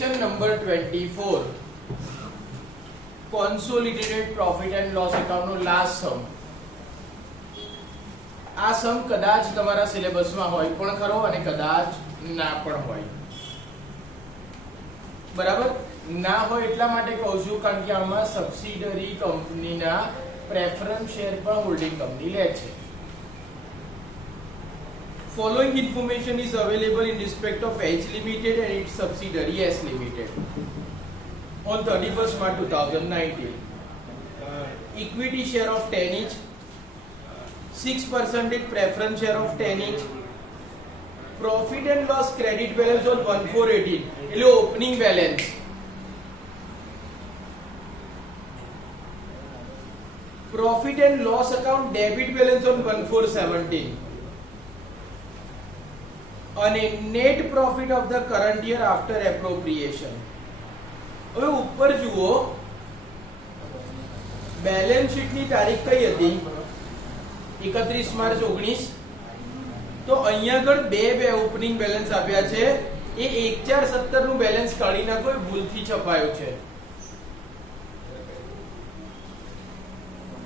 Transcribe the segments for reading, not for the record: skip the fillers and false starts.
Question number 24. Consolidated profit and loss account no last sum. આ સમ કદાચ તમારા સિલેબસમાં હોય પણ ખરો અને કદાચ ના પણ હોય. બરાબર? ના હોય એટલા માટે કહું છું કારણ કે આમાં સબસિડરી કંપનીના પ્રેફરન્સ શેર પણ હોલ્ડિંગ કંપની લે છે. Following information is available in respect of H Limited and its subsidiary S Limited on 31st March 2019. Equity share of 10 each, 6% preference share of 10 each, profit and loss credit balance on 1418 એટલે opening balance, profit and loss account debit balance on 1417 અને net profit of the current year after appropriation. હવે ઉપર જુઓ balance sheet ની તારીખ કઈ હતી? 31 March 19. તો અહીંયા આગળ બે ઓપનિંગ બેલેન્સ આપ્યા છે. એ 1417 નું બેલેન્સ કાઢી નાખો, એ ભૂલથી છપાયો છે.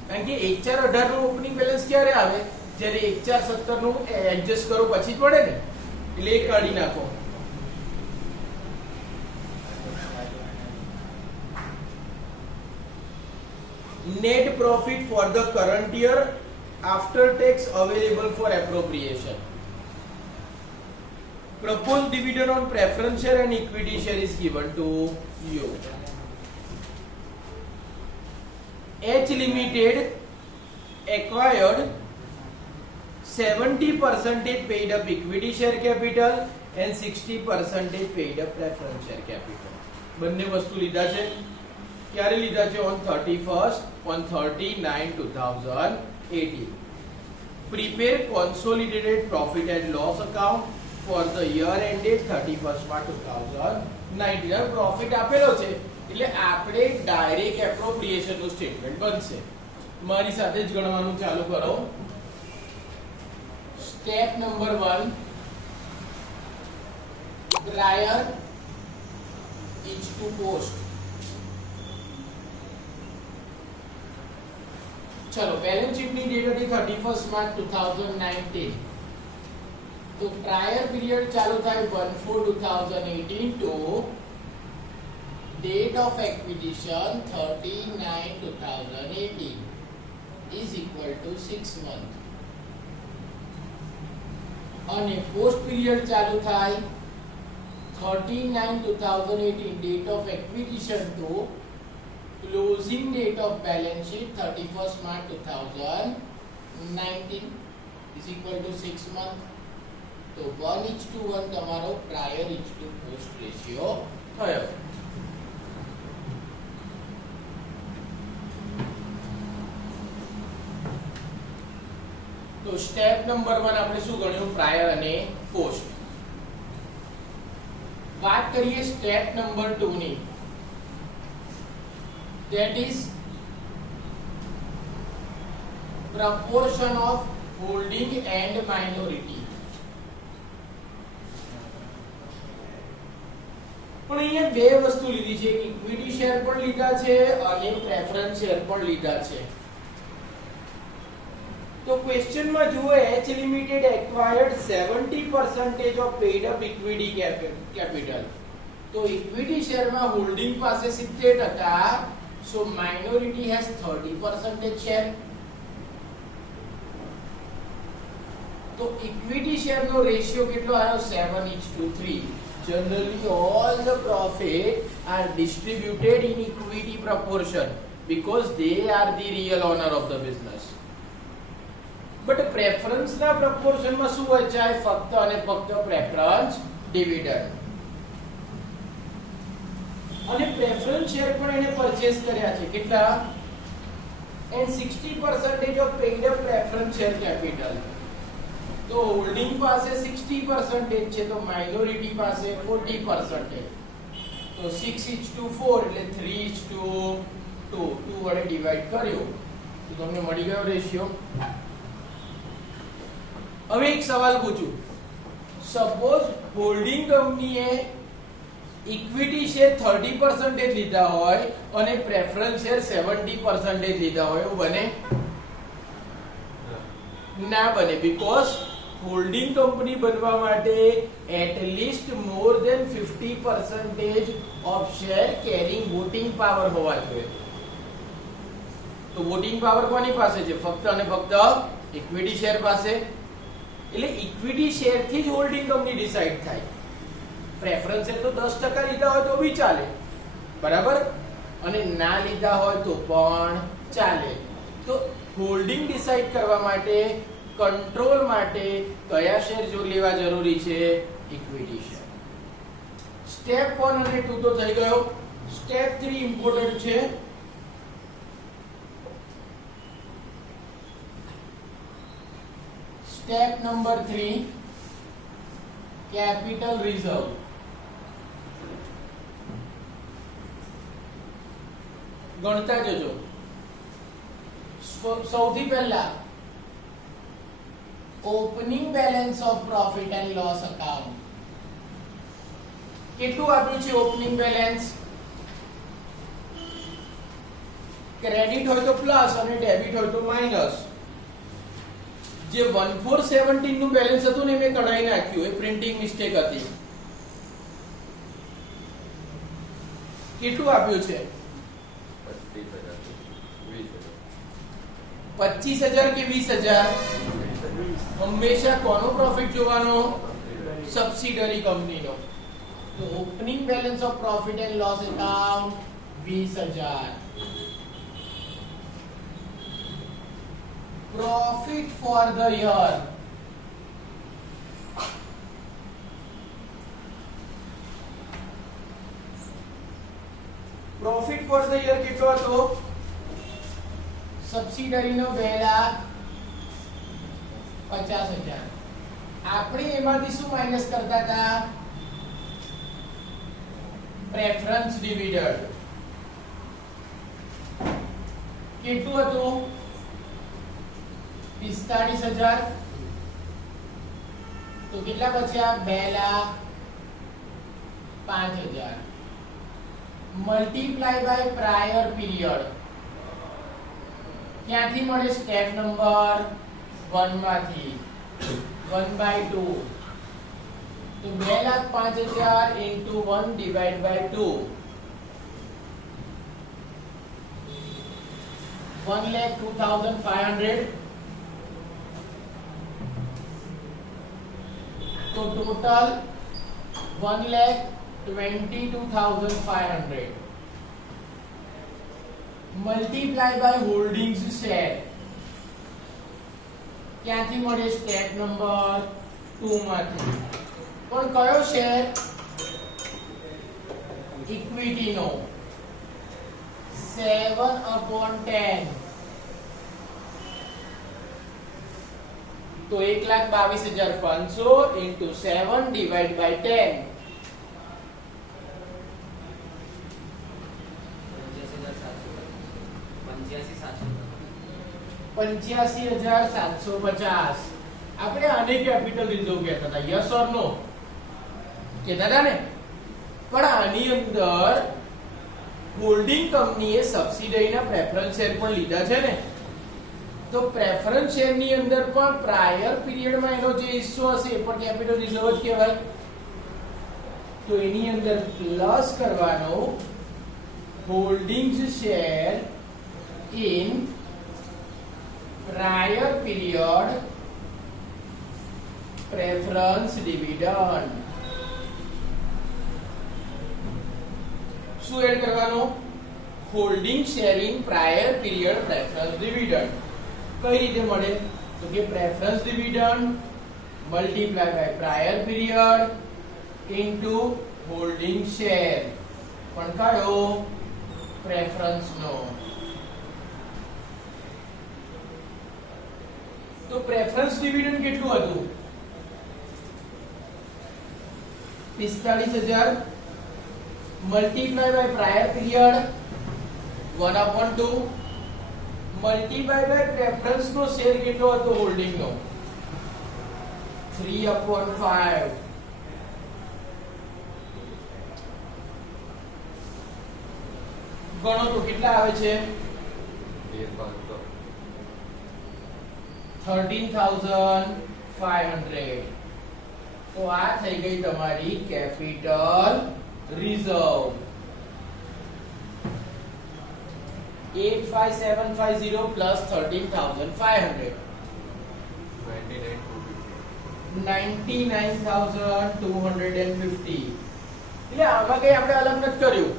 કારણ કે 1418 નું ઓપનિંગ બેલેન્સ ક્યારે આવે? જ્યારે 1417 નું એડજસ્ટ કરો પછી જ પડે ને, એટલે એ કાઢી નાખો. Net profit for the current year after tax available for appropriation. Proposed dividend on preference share and equity share is given to you. H Limited acquired 70% paid up equity share capital and 60% paid up preference share capital. બંને વસ્તુ લીધા છે. ક્યારે લીધા છે? on 31st on 39/2018. Prepare consolidated profit and loss account for the year ended 31st March 2019. Profit આપેલો છે એટલે આપણે ડાયરેક્ટ એપ્રોપ્રિએશન નું સ્ટેટમેન્ટ બનશે. મારી સાથે જ ગણવાનું ચાલુ કરો. Step number 1, prior is to post. चलो बैलेंस शीट ની ડેટ હતી 31st માર્ચ 2019. તો પ્રાયર પીરિયડ ચાલુ થાય 1/4/2018 to date of acquisition 39/2018 is equal to 6 month. અને પોસ્ટ પીરિયડ ચાલુ થાય 39/2018 date of acquisition to closing date of balance sheet 31st March 2019 is equal to 6 month. तो 1:1 તમારો prior to post ratio થયો. તો step number 1 આપણે શું ગણ્યું? prior અને post. વાત કરીએ સ્ટેપ નંબર 2 ની. That is proportion of holding and minority. પણ અહીંયા બે વસ્તુ લીધી છે, ઇક્વિટી શેર પણ લીધા છે અને પ્રેફરન્સ શેર પણ લીધા છે. તો ક્વેશ્ચન માં જુઓ, H Limited acquired 70% of paid up equity capital. તો ઇક્વિટી શેર માં હોલ્ડિંગ પાસે 70%, so minority has 30% share. तो इक्विटी शेयर नो रेशियो કેટલો આવ્યો? 7:3. Generally all the profit are distributed in equity proportion because they are the real owner of the business. But preference ના proportion માં શું હોય છે? ફક્ત અને ફક્ત preference dividend. અને પ્રેફરન્સ શેર પણ એને પરચેસ કર્યા છે. કેટલા? and 60% of paid up preference share capital. તો હોલ્ડિંગ પાસે 60% છે, તો માઇનોરિટી પાસે 40%. તો 6:4 એટલે 3:2. 2 વડે ડિવાઈડ કર્યો તો તમને મળી ગયો રેશિયો. હવે એક સવાલ પૂછું. સપોઝ હોલ્ડિંગ કંપનીએ ઇક્વિટી શેર 30% લીધા હોય અને પ્રેફરન્સ શેર 70% લીધા હોય એવું બને ના બને, બીકોઝ હોલ્ડિંગ કંપની બનવા માટે at least more than 50% of share carrying voting power હોવા જોઈએ. તો વોટિંગ પાવર કોની પાસે છે? ફક્ત અને ફક્ત ઇક્વિટી શેર પાસે. એટલે ઇક્વિટી શેર થી જ હોલ્ડિંગ કંપની ડિસાઈડ થાય. પ્રેફરન્સ શેર તો 10% લીધા હોય તો બી ચાલે, બરાબર, અને ના લીધા હોય તો પણ ચાલે. તો હોલ્ડિંગ ડિસાઈડ કરવા માટે, કંટ્રોલ માટે કયા શેર જો લેવા જરૂરી છે? Equity share. સ્ટેપ 1 અને 2 તો થઈ ગયો. સ્ટેપ 3 ઇમ્પોર્ટન્ટ છે. Step number 3 capital reserve. ગણતા જજો. સૌથી પહેલા opening balance of profit and loss account. કેટલું આપ્યું છે ઓપનિંગ બેલેન્સ? ક્રેડિટ હોય તો પ્લસ અને ડેબિટ હોય તો માઈનસ. જે 1417 નું બેલેન્સ હતું ને મેં કઢાઈ નાખ્યું, એ પ્રિન્ટિંગ મિસ્ટેક હતી. કેટલું આપ્યું છે? 25,000 કે 20,000? હંમેશા કોનો પ્રોફિટ જોવાનો? સબસિડરી કંપનીનો. તો opening balance of profit and loss account 20,000. Profit for the year. Profit for the year કેટલો હતો? સબસિડરી નો 2,50,000. આપણે એમાંથી શું માઈનસ કરતા હતા? Preference dividend. કેટલું હતું? 45,000. તો કેટલા બચ્યા? 2,05,000 મલ્ટીપ્લાય બાય પ્રાયર પીરિયડ. ક્યાંથી મળે? સ્ટેપ નંબર 1 માંથી 1/2. તો 2,05,000 into 1 divided by 2, 1,02,500. तो total 1,22,500 multiply by holdings share. ક્યાંથી મળે? સ્ટેપ નંબર 2 માંથી. પણ કયો શેર? ઇક્વિટી નો 7/10. तो 1,22,500 into 7 divided by 10. 85,750. આપણે આને કેપિટલ રિઝર્વ કહેતા હતા. યસ ઓર નો કહેતા હતા ને? પણ આની અંદર હોલ્ડિંગ કંપનીએ સબસિડરીના પ્રેફરન્સ શેર પણ લીધા છે ને, તો પ્રેફરન્સ શેર ની અંદર પણ પ્રાયર પીરિયડમાં એનો જે હિસ્સો હશે એ પણ કેપિટલ રિઝર્વ જ કહેવાય. તો એની અંદર પ્લસ કરવાનો holdings share in prior period preference dividend. શું એડ કરવાનું? Holding share in prior period preference dividend. કઈ રીતે મળે? તો કે preference dividend multiply by prior period into holding share. પણ કયો? પ્રેફરન્સ નો. તો પ્રેફરન્સ ડિવિડન્ડ કેટલું હતું? 45,000 multiply by prior period 1/2 multiply by preference નો શેર કેટલો હતો? હોલ્ડિંગ નો 3/5. ગણો તો કેટલા આવે છે 13,500. તો આ થઈ ગઈ તમારી કેપિટલ રિઝર્વ. 85750 plus 13,500 99,250. એટલે આમાં કઈ આપણે અલગ નથી કર્યું.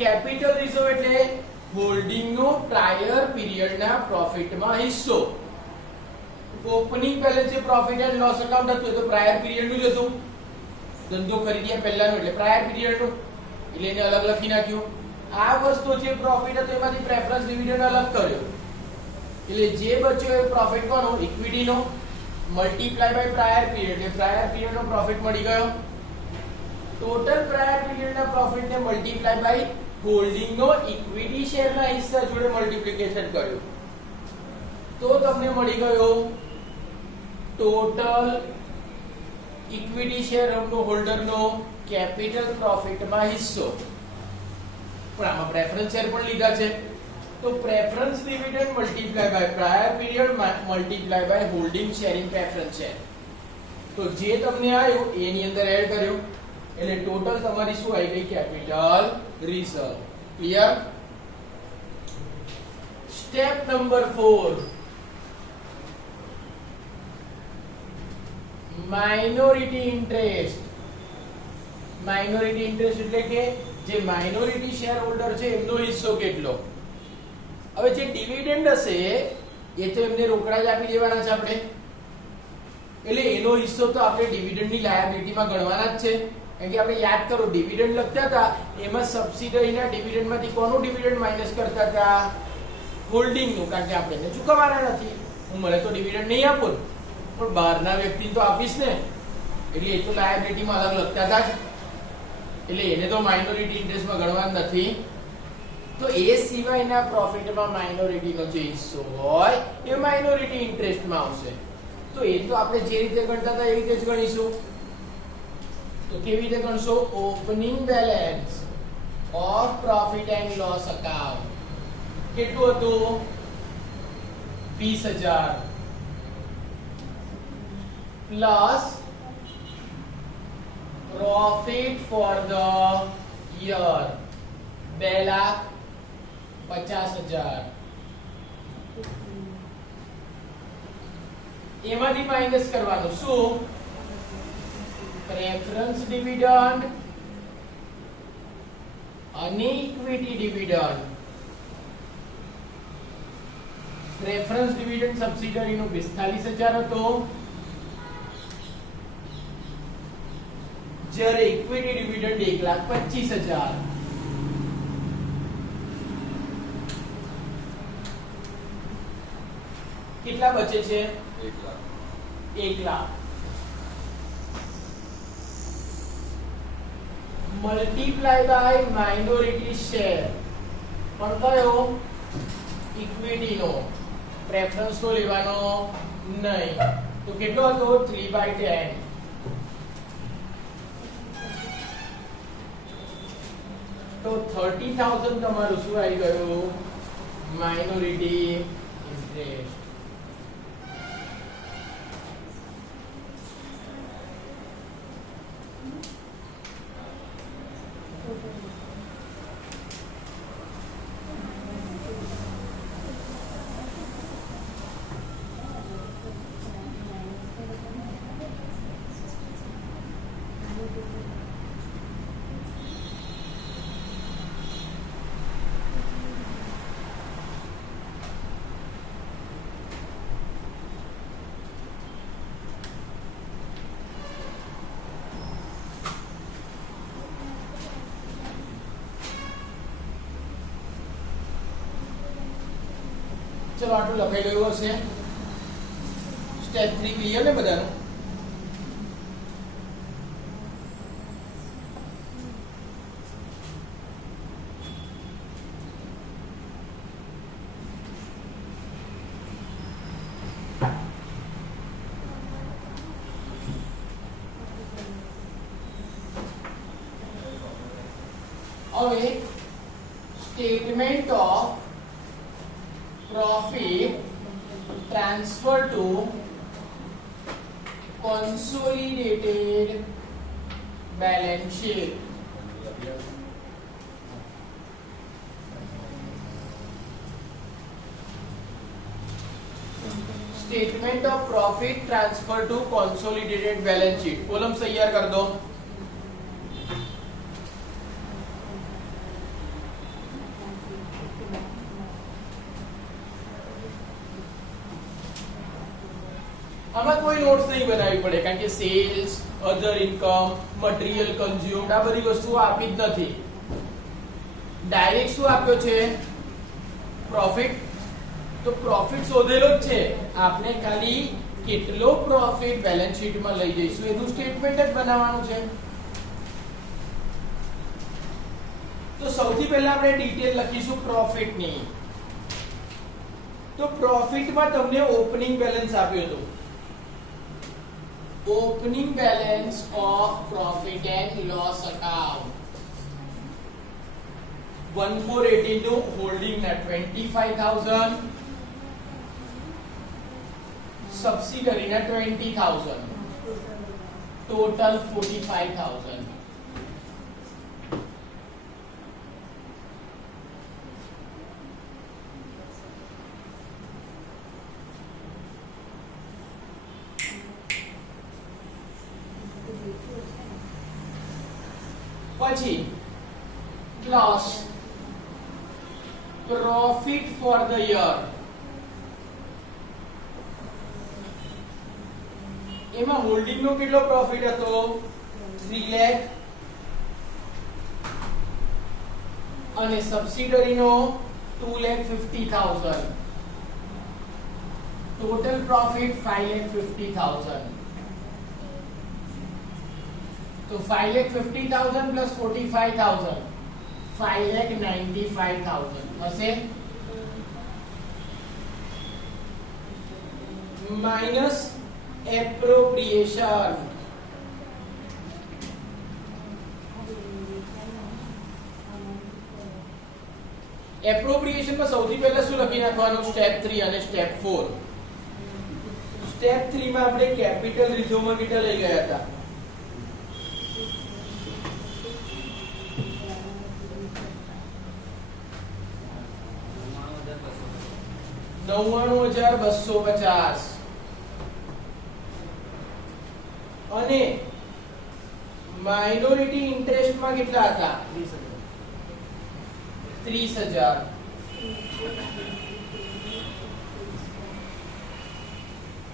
કેપિટલ રિઝર્વ એટલે હોલ્ડિંગ નો પ્રાયર પીરિયડ ના પ્રોફિટ માં હિસ્સો. ઓપનિંગ બેલેન્સ જે પ્રોફિટ એન્ડ લોસ એકાઉન્ટ હતું તો પ્રાયર પીરિયડ નું જ હતું. ધંધો ખરીદ્યા પહેલાનું એટલે પ્રાયર પીરિયડ નું, એટલે એને અલગ લખી નાખ્યું. આ વસ્તુ જે પ્રોફિટ હતો એમાંથી પ્રેફરન્સ ડિવિડન્ડ અલગ કર્યો. એટલે જે બચ્યો એ પ્રોફિટ કોનો ઇક્વિટી નો મલ્ટીપ્લાય બાય પ્રાયર પીરિયડ, એટલે પ્રાયર પીરિયડ નો પ્રોફિટ મળી ગયો. ટોટલ પ્રાયર પીરિયડ ના પ્રોફિટ ને મલ્ટીપ્લાય બાય હોલ્ડિંગ નો ઇક્વિટી શેર ના હિસ્સા જોડે મલ્ટીપ્લિકેશન કર્યું તો તમને મળી ગયો ટોટલ ઇક્વિટી શેર નો હોલ્ડર નો કેપિટલ પ્રોફિટ માં હિસ્સો. પણ આમાં પ્રેફરન્સ શેર પણ લીધા છે તો preference dividend multiply by prior period multiply by holding sharing preference share. તો જે તમને આવ્યું એની અંદર એડ કર્યું એટલે ટોટલ તમારી શું આવી ગઈ capital reserve. Clear? Step number 4 minority interest. Minority interest એટલે કે જે માઇનોરિટી શેર હોલ્ડર છે એમનો હિસ્સો કેટલો. હવે જે ડિવિડન્ડ હશે એ તો એમને રોકડા જ આપી દેવાના છે આપણે, એટલે એનો હિસ્સો તો આપણે ડિવિડન્ડની લાયબિલિટીમાં ગણવાના જ છે. કારણ કે આપણે યાદ કરો ડિવિડન્ડ લખતા હતા એમાં સબસિડરીના ડિવિડન્ડમાંથી કોનું ડિવિડન્ડ માઈનસ કરતા હતા હોલ્ડિંગનું, કારણ કે આપણે એને ચૂકવવાના નથી. હું મને તો ડિવિડન્ડ નહીં આપું પણ બહારના વ્યક્તિને તો આપીશ ને, એટલે એ તો લાયબિલિટીમાં અલગ લખતા હતા જ, એટલે એને તો માઇનોરિટી ઇન્ટરેસ્ટમાં ગણવાનું નથી. તો એ સિવાયના પ્રોફિટમાં માઇનોરિટીનો જે હિસ્સો હોય એ માઇનોરિટી ઇન્ટરેસ્ટમાં આવશે. તો એ તો આપણે જે રીતે ગણતા હતા એ રીતે જ ગણીશું. તો કેવી રીતે ગણશો? Opening balance of profit and loss account કેટલું હતું 20,000 plus profit for the year 2,50,000. એમાંથી માઈનસ કરવાનું શું? પ્રેફરન્સ ડિવિડન્ડ અને equity dividend. Preference dividend subsidiary નો 45,000 હતો, જ્યારે ઇક્વિટી ડિવિડન્ડ 1,25,000. કેટલા બચે છે? 1,00,000. મલ્ટીપ્લાય બાય માઇનોરિટી શેર પણ કયો? ઇક્વિટી નો, પ્રેફરન્સ નો લેવાનો નહીં. તો કેટલો હતો? 3/10. તો 30,000 તમારું શું આવી ગયું? Minority interest. ચલો આટલું લખાઈ ગયું હશે. સ્ટેપ 3 ક્લિયર ને બધાનું? હવે statement of profit transfer to consolidated balance sheet. Statement of profit transfer to consolidated balance sheet. Columns तैयार कर दो. આમાં કોઈ નોટ્સ નહીં બનાવવી પડે કારણ કે સેલ્સ, અધર ઇન્કમ, મટીરીયલ કન્ઝ્યુમ્ડ આ બધી વસ્તુઓ આપી જ નથી. ડાયરેક્ટ શું આપ્યો છે? પ્રોફિટ. તો પ્રોફિટ શોધેલો જ છે, આપણે ખાલી કેટલો પ્રોફિટ બેલેન્સ શીટમાં લઈ જઈશું એનું સ્ટેટમેન્ટ જ બનાવવાનું છે. તો સૌથી પહેલા આપણે ડિટેલ લખીશું પ્રોફિટની. તો પ્રોફિટમાં તમને ઓપનિંગ બેલેન્સ આપ્યું હતું. Opening balance of profit and loss account 1480 નું હોલ્ડિંગ ના 25000, સબસિડરી ના 20000, ટોટલ 45000. પછી plus profit for the year. એમાં હોલ્ડિંગ નો કેટલો પ્રોફિટ હતો? 3 લાખ અને સબસિડરી નો 2,50,000. Total profit 5,50,000. तो 5,50,000 plus 45,000 5,95,000 હશે. Minus appropriation. એપ્રોપ્રિએશન માં સૌથી પહેલા શું લખી નાખવાનું? સ્ટેપ 3 અને સ્ટેપ 4. સ્ટેપ 3 માં આપણે કેપિટલ રિઝર્વમાં કેટલા લઈ ગયા હતા? 99,250 અને માઇનોરિટી ઇન્ટરેસ્ટ માં કેટલા હતા? 30,000.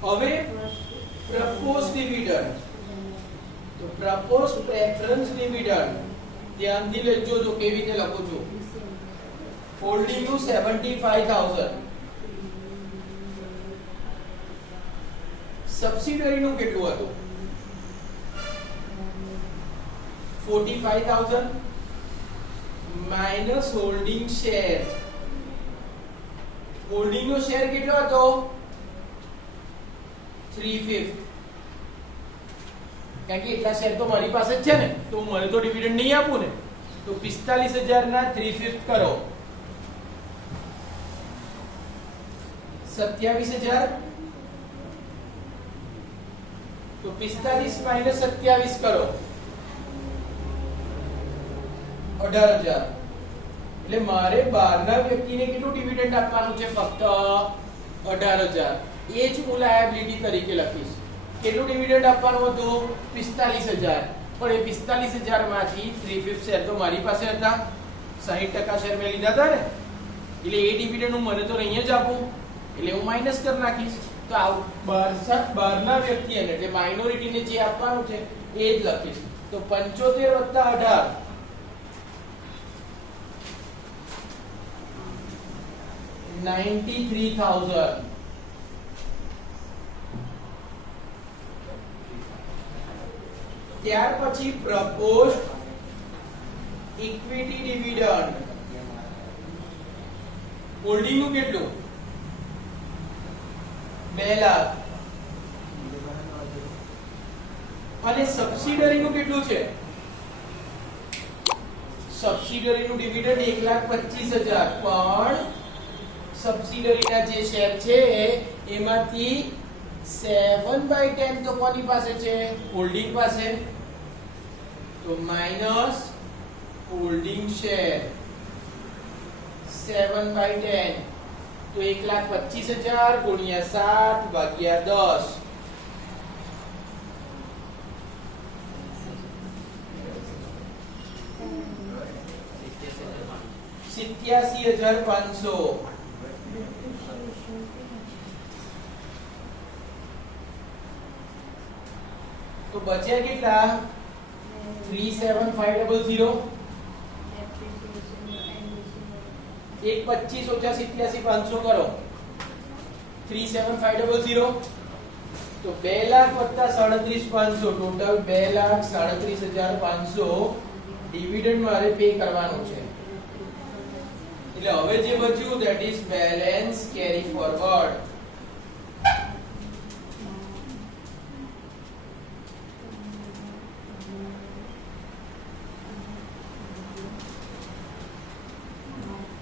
હવે પ્રપોઝ ડિવિડન્ડ. તો પ્રપોઝ પ્રેફરન્સ ડિવિડન્ડ ધ્યાનથી લેજો જો કેવી રીતે લખું છું. હોલ્ડિંગ નું 75,000, સબસિડરી નું કેટલું હતું? 45,000 માઇનસ હોલ્ડિંગ શેર. હોલ્ડિંગ નો શેર કેટલો હતો? 3/5. કારણ કે એટલા શેર તો મારી પાસે જ છે ને, તો મને તો ડિવિડન્ડ નહીં આપું ને. તો 45,000 ના 3/5 કરો 27,000. तो 45 माइनस 27 करो 18,000. એટલે મારે બહારના વ્યક્તિને કેટલું ડિવિડન્ડ આપવાનું છે? ફક્ત 18,000. એ જ હું લાયબિલિટી તરીકે લખીશ. કેટલું ડિવિડન્ડ આપવાનું હતું? 45,000. પણ એ 45,000 માંથી 3/5 શેર તો મારી પાસે હતા, 60% શેર મેં લીધા હતા ને, એટલે એ ડિવિડન્ડ હું મને તો નહીં જ આપું, એટલે હું માઈનસ કરી નાખીશ. તો આ બહારના વ્યક્તિને એટલે માઇનોરિટીને જે આપવાનું છે એ જ લખીશ. તો 75 + 18 93,000. ત્યાર પછી પ્રપોઝડ ઇક્વિટી ડિવિડન્ડ. હોલ્ડિંગ નું કેટલું? 2 લાખ. અને સબસિડરી નું કેટલું છે? સબસિડરી નું ડિવિડન્ડ 1,25,000 પણ સબસિડરી ના જે શેર છે એમાંથી 7/10 તો કોની પાસે છે? હોલ્ડિંગ પાસે. તો માઈનસ હોલ્ડિંગ શેર 7/10 તો 1,25,000 ગુણ્યા 7 ભાગ્યા 10 87,500. તો બચ્યા કેટલા? 37,500. 125 ઓછા 87,500 કરો. 37,500. તો 2 લાખ વત્તા 37,500 ટોટલ 2,37,500 ડિવિડન્ડ મારે પે કરવાનું છે. એટલે હવે જે બચ્યું that is balance carry forward.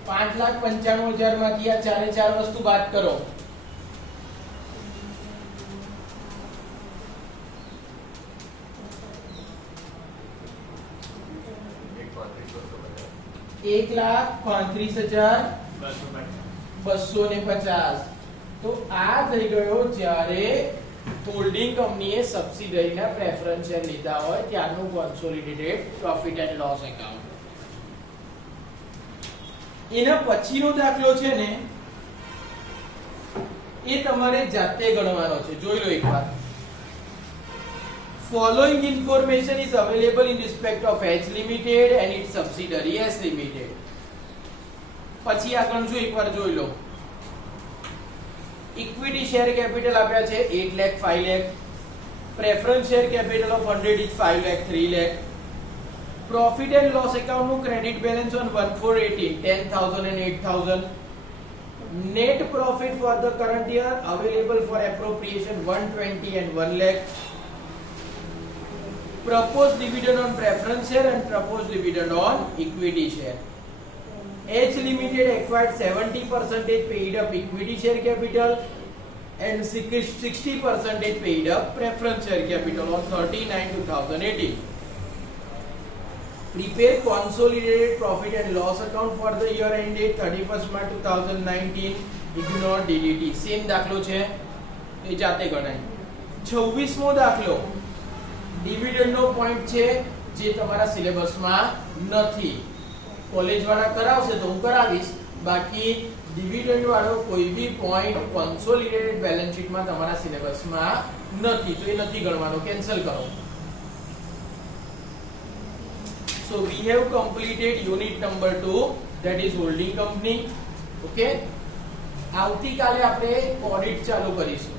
$5,95,000 માંથી આ ચારે ચાર વસ્તુ બાદ કરો. $1,35,250. તો આ થઈ ગયો જ્યારે હોલ્ડિંગ કંપનીએ સબસિડરીના પ્રેફરન્સ શેર લીધા હોય ત્યારનું consolidated profit and loss account. એના પછીનો દાખલો છે ને એ તમારે જાતે ગણવાનો છે. જોઈ લો એકવાર. Following information is available in respect of H Limited and its subsidiary S Limited. પછી આ ગણજો એકવાર જોઈ લો. ઇક્વિટી શેર કેપિટલ આપ્યા છે 8 lakh 5 lakh. Preference share capital of 100 is 5 lakh 3 lakh. Profit and loss account નું credit balance on 1/4/18 10,000 and 8,000. Net profit for the current year available for appropriation 120 and 1 lakh. Proposed dividend on preference share and proposed dividend on equity share. H Limited acquired 70% paid up equity share capital and 60% paid up preference share capital on 30/9/2018. Prepare consolidated profit and loss account for the year ended 31st March 2019. Ignore DDT. Same દાખલો છે એ જાતે ગણાય. 26મો દાખલો dividend નો point છે જે તમારા સિલેબસમાં નથી. College વાળા કરાવશે તો હું કરાવીશ, બાકી ડિવિડન્ડ વાળો કોઈ બી પોઈન્ટ કોન્સોલિડેટેડ બેલેન્સ શીટમાં તમારા સિલેબસમાં નથી, તો એ નથી ગણવાનો, કેન્સલ કરો. So we have completed unit number 2, that is holding company. Okay, આવતીકાલે આપણે ઓડિટ ચાલુ કરીશું.